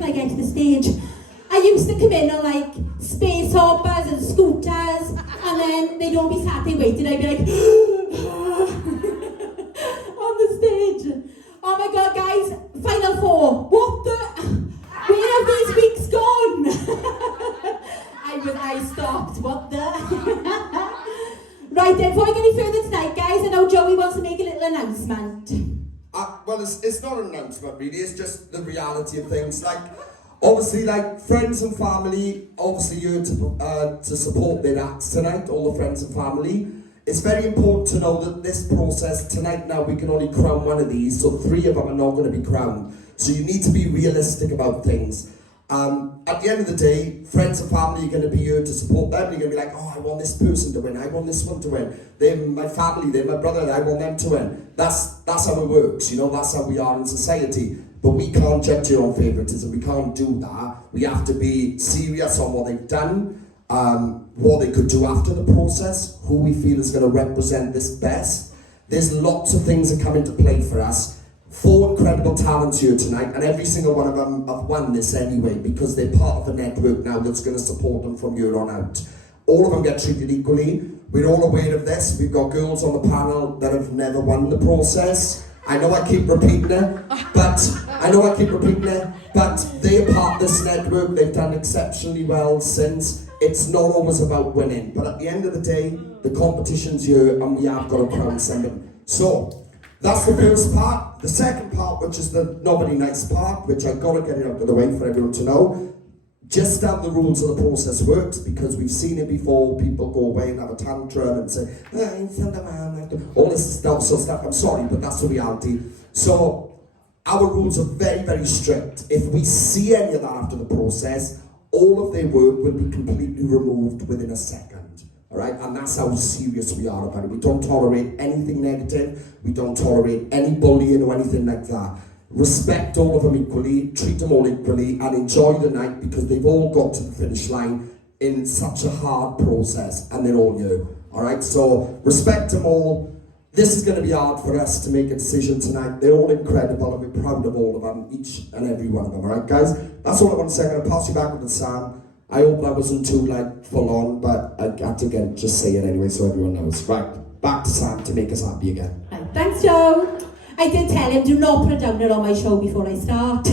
when I get to the stage. I used to come in on like space hoppers and scooters, and then they'd all be sat there waiting. I'd be like, on the stage. Oh my God, guys, Final Four. What the? Where have these weeks gone? I stopped. What the? Right then, before I get any further tonight, guys, I know Joey wants to make a little announcement. Well, it's not an announcement really, it's just the reality of things. Like, obviously, like, friends and family, obviously here to support their acts tonight, all the friends and family. It's very important to know that this process, tonight now we can only crown one of these, so 3 of them are not going to be crowned. So you need to be realistic about things. At the end of the day, friends and family are going to be here to support them. You're going to be like, oh, I want this person to win, I want this one to win. They're my family, they're my brother, I want them to win. That's how it works, you know, that's how we are in society. But we can't judge your own favouritism, we can't do that. We have to be serious on what they've done, what they could do after the process, who we feel is going to represent this best. There's lots of things that come into play for us. 4 incredible talents here tonight, and every single one of them have won this anyway because they're part of a network now that's going to support them from here on out. All of them get treated equally. We're all aware of this. We've got girls on the panel that have never won the process. I know I keep repeating it, but they're part of this network. They've done exceptionally well since. It's not always about winning, but at the end of the day, the competition's here and we have got to crown somebody. So, that's the first part. The second part, which is the not very nice part, which I've got to get it out of the way for everyone to know, just how the rules of the process works, because we've seen it before. People go away and have a tantrum and say, all this stuff, I'm sorry, but that's the reality. So, our rules are very, very strict. If we see any of that after the process, all of their work will be completely removed within a second. Alright, and that's how serious we are about it. We don't tolerate anything negative, we don't tolerate any bullying or anything like that. Respect all of them equally, treat them all equally, and enjoy the night because they've all got to the finish line in such a hard process, and they're all you. Alright, so respect them all. This is going to be hard for us to make a decision tonight. They're all incredible, and we're proud of all of them, each and every one of them. Alright, guys? That's all I want to say. I'm going to pass you back with Sam. I hope that wasn't too full on, but I had to just say it anyway so everyone knows. Right, back to Sam to make us happy again. Right, thanks, Joe. I did tell him, do not put a downer on my show before I start.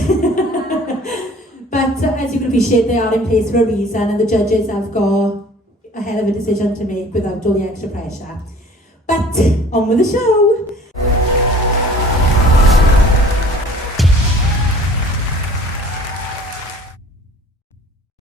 But as you can appreciate, they are in place for a reason, and the judges have got a hell of a decision to make without all the extra pressure. But on with the show.